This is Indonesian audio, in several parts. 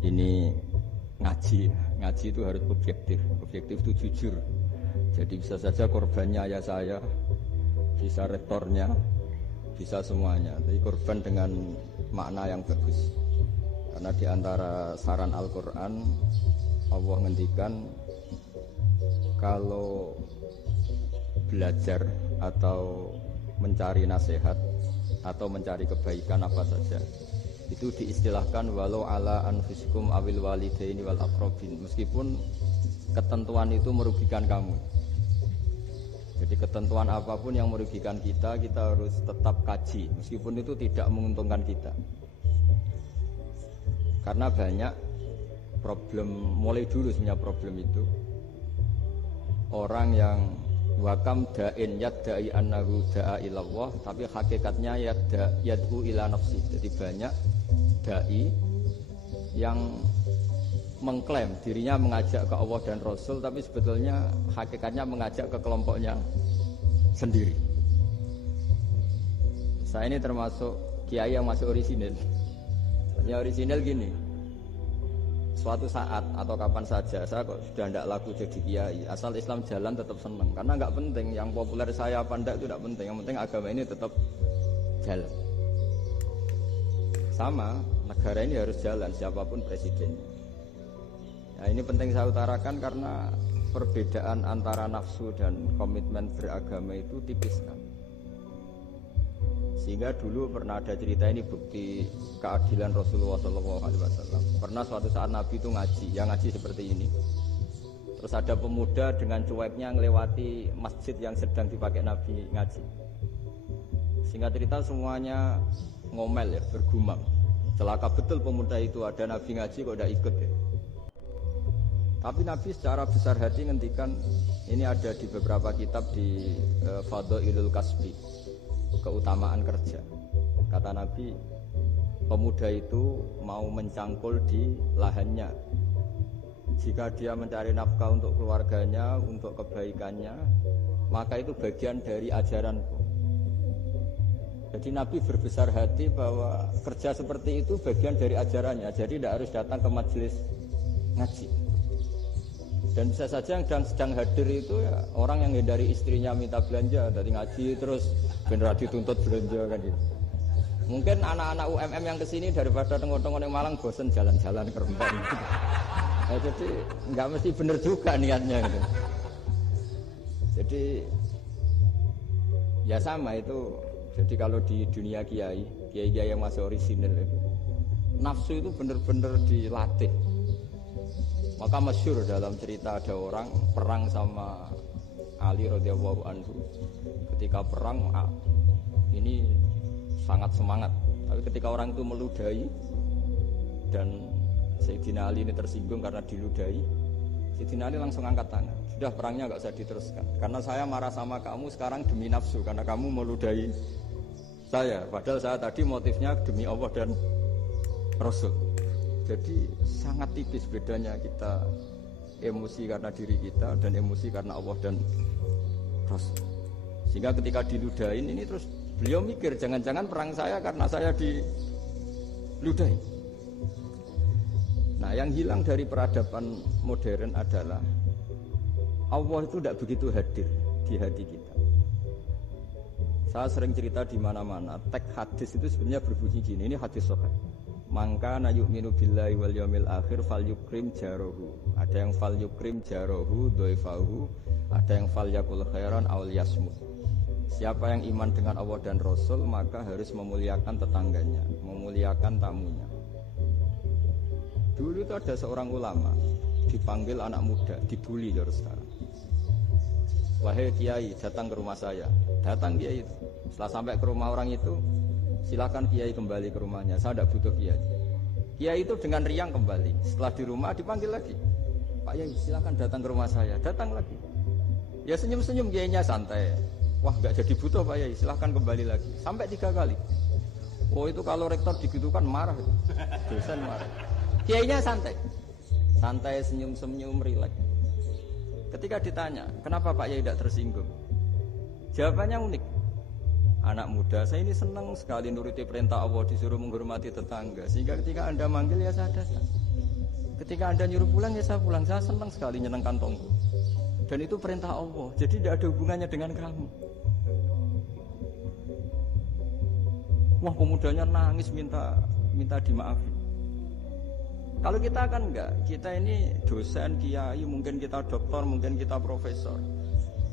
ini ngaji itu harus objektif itu jujur. Jadi bisa saja korbannya ayah saya, bisa rektornya, bisa semuanya. Tapi korban dengan makna yang bagus. Karena di antara saran Al-Quran, Allah ngendikan kalau belajar atau mencari nasihat atau mencari kebaikan apa saja, itu diistilahkan walau ala anfusikum awil walidaini wal aqrabin, meskipun ketentuan itu merugikan kamu. Jadi ketentuan apapun yang merugikan kita harus tetap kaji, meskipun itu tidak menguntungkan kita. Karena banyak problem, mulai dulu sebenarnya problem itu orang yang wakam da'in yadda'i annahu da'a ilallah, tapi hakikatnya yad'u ila nafsi. Jadi banyak da'i yang mengklaim dirinya mengajak ke Allah dan Rasul, tapi sebetulnya hakikatnya mengajak ke kelompoknya sendiri. Saya ini termasuk kiai yang masih orisinil. Ya orisinil gini, suatu saat atau kapan saja saya kok sudah tidak laku jadi kiai, asal Islam jalan tetap senang. Karena nggak penting yang populer saya apa enggak, itu tidak penting. Yang penting agama ini tetap jalan. Sama, negara ini harus jalan siapapun presidennya. Nah, ini penting saya utarakan karena perbedaan antara nafsu dan komitmen beragama itu tipis kan. Sehingga dulu pernah ada cerita, ini bukti keadilan Rasulullah SAW. Pernah suatu saat Nabi itu ngaji, yang ngaji seperti ini. Terus ada pemuda dengan cueknya ngelewati masjid yang sedang dipakai Nabi ngaji. Singkat cerita semuanya ngomel ya, bergumam. Celaka betul pemuda itu, ada Nabi ngaji kok tidak ikut ya. Tapi Nabi secara besar hati ngendikan, ini ada di beberapa kitab di Fadhailul Kasbi, keutamaan kerja. Kata Nabi, pemuda itu mau mencangkul di lahannya. Jika dia mencari nafkah untuk keluarganya, untuk kebaikannya, maka itu bagian dari ajaranku. Jadi Nabi berbesar hati bahwa kerja seperti itu bagian dari ajarannya. Jadi tidak harus datang ke majelis ngaji. Dan bisa saja yang sedang hadir itu ya orang yang hindari istrinya minta belanja, dari ngaji terus beneran dituntut belanja kan gitu. Mungkin anak-anak UMM yang kesini daripada tengok-tengok yang Malang bosen jalan-jalan ke Rembang gitu. Nah, jadi nggak mesti bener juga niatnya gitu. Jadi ya sama itu. Jadi kalau di dunia kiai yang masih orisinil itu, nafsu itu bener-bener dilatih. Maka masyhur dalam cerita ada orang perang sama Ali radhiyallahu anhu. Ketika perang ini sangat semangat. Tapi ketika orang itu meludahi dan Sayyidina Ali ini tersinggung karena diludahi, Sayyidina Ali langsung angkat tangan. Sudah, perangnya enggak usah diteruskan. Karena saya marah sama kamu sekarang demi nafsu, karena kamu meludahi saya. Padahal saya tadi motifnya demi Allah dan Rasul. Jadi sangat tipis bedanya kita emosi karena diri kita dan emosi karena Allah dan Rasul. Sehingga ketika diludahin ini terus beliau mikir, jangan-jangan perang saya karena saya diludahin. Nah, yang hilang dari peradaban modern adalah Allah itu tidak begitu hadir di hati kita. Saya sering cerita di mana-mana, teks hadis itu sebenarnya berbunyi gini, ini hadis sahih. Mangka na yu'minu billahi wal yaumil akhir falyukrim jarahu. Ada yang falyukrim jarahu dhaifahu, ada yang falyakul khairan aw liyasmut. Siapa yang iman dengan Allah dan Rasul maka harus memuliakan tetangganya, memuliakan tamunya. Dulu itu ada seorang ulama dipanggil anak muda, dibully ya sekarang. Wahai kiai, datang ke rumah saya. Datang kiai itu. Setelah sampai ke rumah orang itu, silakan kiai kembali ke rumahnya. Saya tidak butuh kiai. Kiai itu dengan riang kembali. Setelah di rumah dipanggil lagi. Pak Yai, silakan datang ke rumah saya. Datang lagi. Ya senyum-senyum kiainya santai. Wah, nggak jadi butuh Pak Yai. Silakan kembali lagi. Sampai 3 kali. Oh itu kalau rektor digitukan marah. Dosen marah. Kiainya santai. Santai, senyum-senyum, rileks. Ketika ditanya, kenapa Pak Yai tidak tersinggung? Jawabannya unik. Anak muda, saya ini senang sekali nuruti perintah Allah, disuruh menghormati tetangga. Sehingga ketika Anda manggil ya saya datang. Ketika Anda nyuruh pulang ya saya pulang. Saya senang sekali nyenang kantongku. Dan itu perintah Allah. Jadi tidak ada hubungannya dengan kamu. Wah, pemudanya nangis minta dimaafin. Kalau kita kan enggak, kita ini dosen, kiai, mungkin kita dokter, mungkin kita profesor.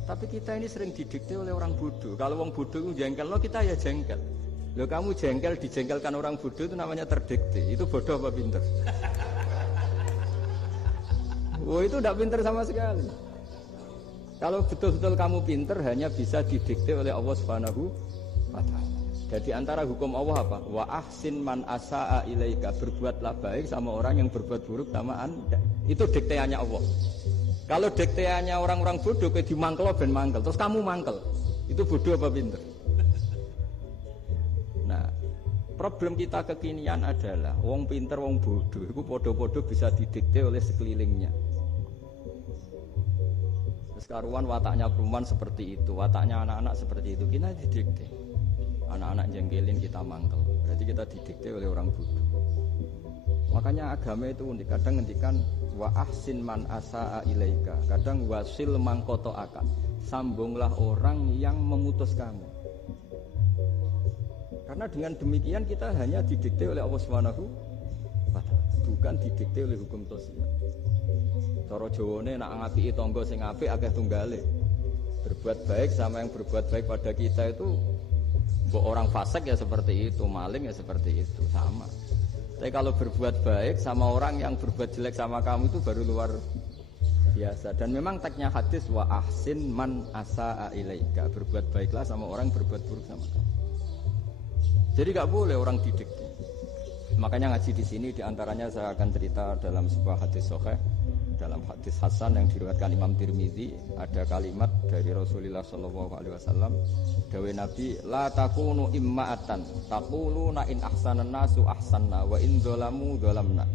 Tapi kita ini sering didikte oleh orang bodoh. Kalau orang bodoh itu jengkel, lo kita ya jengkel. Lo kamu jengkel, dijengkelkan orang bodoh itu namanya terdikte. Itu bodoh apa pinter? Oh, itu tidak pinter sama sekali. Kalau betul-betul kamu pinter, hanya bisa didikte oleh Allah Subhanahu wa Ta'ala. Jadi antara hukum Allah apa? Wa ahsin man asa'a ilaika, berbuatlah baik sama orang yang berbuat buruk sama Anda. Itu dikteannya Allah. Kalau dikteannya orang-orang bodoh kayak dimangkel ben mangkel, terus kamu mangkel. Itu bodoh apa pinter? Nah, problem kita kekinian adalah wong pinter wong bodoh itu podo-podo bisa didikte oleh sekelilingnya. Sekaruan wataknya perempuan seperti itu, wataknya anak-anak seperti itu, kita didikte. Anak-anak jengkelin kita mangkel, berarti kita didikte oleh orang bodoh. Makanya agama itu unik, kadang ngendikan wa ahsin man asa'a ilaika, kadang wasil mangkoto akan, sambunglah orang yang memutus kamu. Karena dengan demikian kita hanya didikte oleh Allah Subhanahu wa Ta'ala, bukan didikte oleh hukum sosial. Cara Jawane nak ngapiki tangga sing apik akeh tunggale. Berbuat baik sama yang berbuat baik pada kita itu, mbok orang fasik ya seperti itu, maling ya seperti itu, sama. Tapi kalau berbuat baik sama orang yang berbuat jelek sama kamu itu baru luar biasa. Dan memang teksnya hadis wa ahsin man asa'a ilaika, berbuat baiklah sama orang berbuat buruk sama kamu. Jadi gak boleh orang didikte. Makanya ngaji di sini diantaranya saya akan cerita dalam sebuah hadis sahih, dalam hadis hasan yang diriwayatkan Imam Tirmidzi, ada kalimat dari Rasulullah SAW. Dawe Nabi, la takunu imma'atan taquluna in ahsanan nasu ahsanna wa in dzalamu dzalamna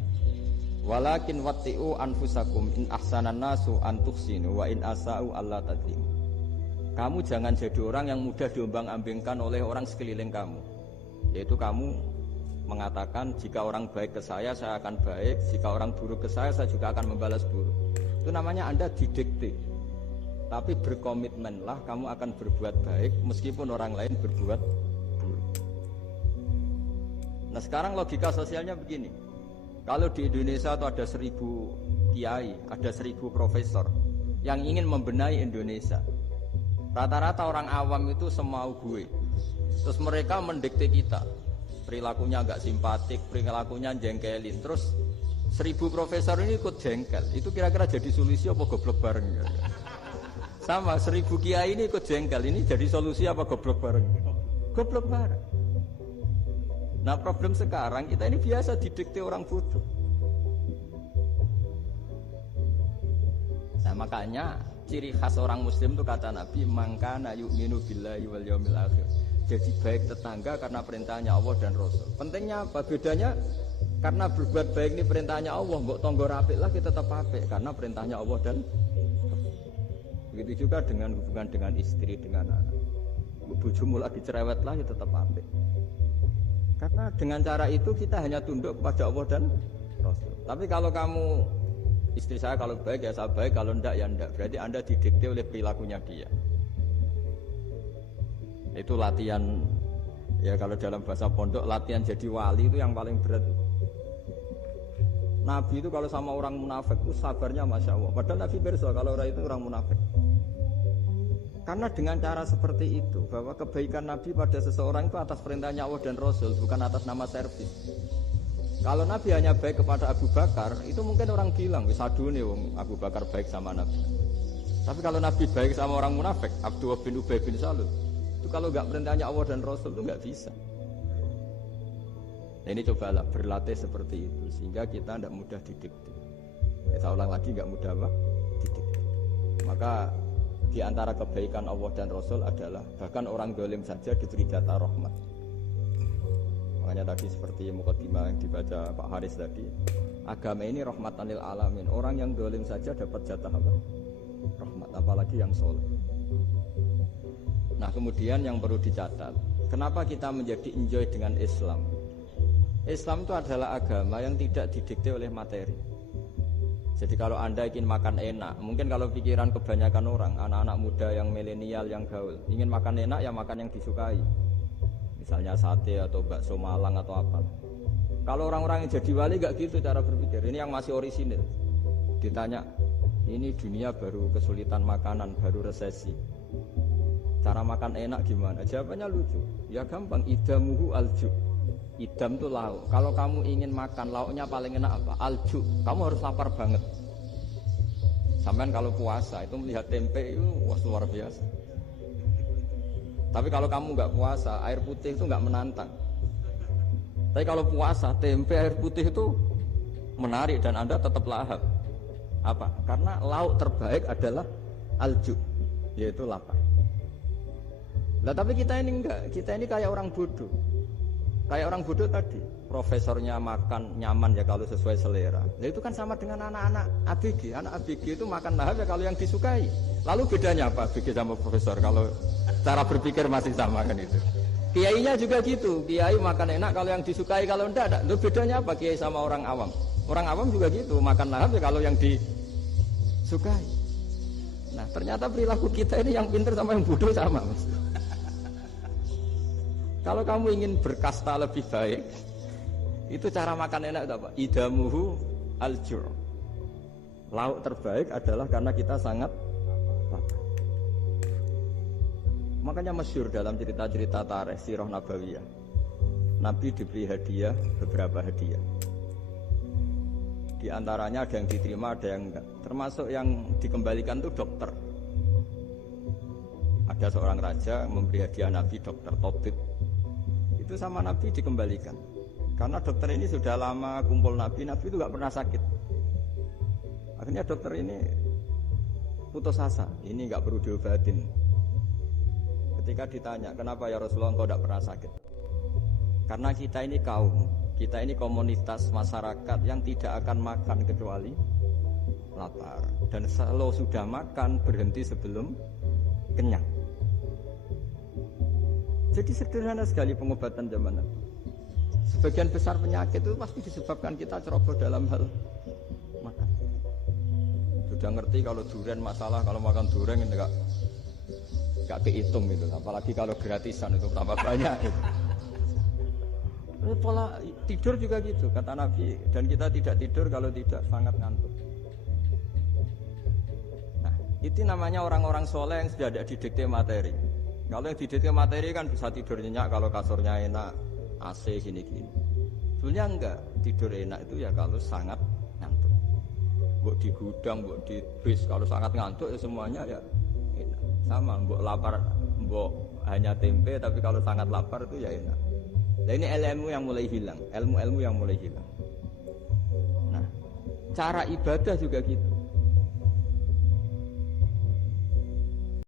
walakin watti'u anfusakum in ahsanan nasu an tuhsinu wa in asa'u alla tadzlimu. Kamu jangan jadi orang yang mudah diombang-ambingkan oleh orang sekeliling kamu. Yaitu kamu mengatakan jika orang baik ke saya akan baik, jika orang buruk ke saya juga akan membalas buruk. Itu namanya Anda didikte. Tapi berkomitmenlah kamu akan berbuat baik meskipun orang lain berbuat buruk. Nah sekarang logika sosialnya begini. Kalau di Indonesia itu ada 1000 kiai, ada 1000 profesor yang ingin membenahi Indonesia. Rata-rata orang awam itu semau gue. Terus mereka mendikte kita. Perilakunya agak simpatik, perilakunya jengkelin. Terus 1000 profesor ini ikut jengkel. Itu kira-kira jadi solusi apa goblok bareng? Sama 1000 kiai ini ikut jengkel. Ini jadi solusi apa goblok bareng? Goblok bareng. Nah problem sekarang kita ini biasa didikte orang bodoh. Nah makanya ciri khas orang muslim itu kata Nabi, mangkana yu'minu billahi wal yaumil akhir. Jadi baik tetangga karena perintahnya Allah dan Rasul. Pentingnya apa? Bedanya karena berbuat baik ini perintahnya Allah, mbok tonggo apik lah kita tetap apik karena perintahnya Allah dan begitu juga dengan hubungan dengan istri, dengan anak. Bojomu lagi cerewet lah ya tetap apik. Karena dengan cara itu kita hanya tunduk kepada Allah dan Rasul. Tapi kalau kamu istri saya kalau baik ya saya baik, kalau enggak ya enggak. Berarti Anda didikte oleh perilakunya dia. Itu latihan, ya kalau dalam bahasa pondok latihan jadi wali itu yang paling berat. Nabi itu kalau sama orang munafik itu sabarnya Masya Allah. Padahal Nabi berso kalau orang itu orang munafik. Karena dengan cara seperti itu, bahwa kebaikan Nabi pada seseorang itu atas perintahnya Allah dan Rasul, bukan atas nama servis. Kalau Nabi hanya baik kepada Abu Bakar, itu mungkin orang bilang, wis aduh nih Abu Bakar baik sama Nabi. Tapi kalau Nabi baik sama orang munafik, Abdullah bin Ubay bin Salul, itu kalau nggak perintahnya Allah dan Rasul itu nggak bisa. Nah, ini cobalah berlatih seperti itu sehingga kita tidak mudah didikte. Saya ulang lagi, nggak mudah apa? Didikte. Maka di antara kebaikan Allah dan Rasul adalah bahkan orang dolim saja diberi jatah rahmat. Makanya tadi seperti mukadimah yang dibaca Pak Haris tadi, agama ini rahmatan lil alamin. Orang yang dolim saja dapat jatah apa? Rahmat, apalagi yang soleh. Nah kemudian yang perlu dicatat, kenapa kita menjadi enjoy dengan Islam? Islam itu adalah agama yang tidak didikte oleh materi. Jadi kalau Anda ingin makan enak, mungkin kalau pikiran kebanyakan orang, anak-anak muda yang milenial, yang gaul, ingin makan enak ya makan yang disukai. Misalnya sate atau bakso Malang atau apa. Kalau orang-orang yang jadi wali gak gitu cara berpikir. Ini yang masih orisinil. Ditanya, ini dunia baru kesulitan makanan, baru resesi. Cara makan enak gimana? Jawabannya lucu. Ya gampang, idamuhu alju. Idam itu lauk. Kalau kamu ingin makan lauknya paling enak apa? Alju. Kamu harus lapar banget. Sampai kalau puasa itu melihat tempe itu wah luar biasa. Tapi kalau kamu nggak puasa, air putih itu nggak menantang. Tapi kalau puasa, tempe air putih itu menarik dan Anda tetap lahap. Apa? Karena lauk terbaik adalah alju, yaitu lapar. Nah tapi kita ini enggak, kita ini kayak orang bodoh. Kayak orang bodoh tadi, profesornya makan nyaman ya kalau sesuai selera. Nah itu kan sama dengan anak-anak ABG. Anak ABG itu makan lahap ya kalau yang disukai. Lalu bedanya apa ABG sama profesor? Kalau cara berpikir masih sama kan itu. Kiainya juga gitu. Kiai makan enak kalau yang disukai, kalau enggak. Lalu bedanya apa kiai sama orang awam? Orang awam juga gitu, makan lahap ya kalau yang disukai. Nah ternyata perilaku kita ini yang pintar sama yang bodoh sama. Kalau kamu ingin berkasta lebih baik, itu cara makan enak itu apa? Idamuhu aljur. Lauk terbaik adalah karena kita sangat lapar. Makanya masyhur dalam cerita-cerita tarikh sirah nabawiyah. Nabi diberi hadiah, beberapa hadiah. Di antaranya ada yang diterima, ada yang enggak. Termasuk yang dikembalikan itu dokter. Ada seorang raja memberi hadiah Nabi dokter Tobib. Itu sama Nabi dikembalikan. Karena dokter ini sudah lama kumpul Nabi itu gak pernah sakit. Akhirnya dokter ini putus asa, ini gak perlu diobatin. Ketika ditanya, kenapa ya Rasulullah engkau gak pernah sakit? Karena kita ini kaum, kita ini komunitas masyarakat yang tidak akan makan kecuali lapar. Dan kalau sudah makan, berhenti sebelum kenyang. Jadi sederhana sekali pengobatan zaman Nabi. Sebagian besar penyakit itu pasti disebabkan kita ceroboh dalam hal makan. Sudah ngerti kalau durian masalah, kalau makan durian enggak kehitung gitu. Apalagi kalau gratisan itu tambah banyak. Gitu. Pola tidur juga gitu kata Nabi. Dan kita tidak tidur kalau tidak sangat ngantuk. Nah, itu namanya orang-orang soleh yang sudah ada didikte materi. Kalau yang didikte materi kan bisa tidur nyenyak kalau kasurnya enak, AC gini-gini. Sebenarnya enggak, tidur enak itu ya kalau sangat ngantuk. Mbok di gudang, mbok di bis, kalau sangat ngantuk ya semuanya ya enak. Sama, mbok lapar, mbok hanya tempe, tapi kalau sangat lapar itu ya enak. Nah ini ilmu yang mulai hilang, ilmu-ilmu yang mulai hilang. Nah, cara ibadah juga gitu.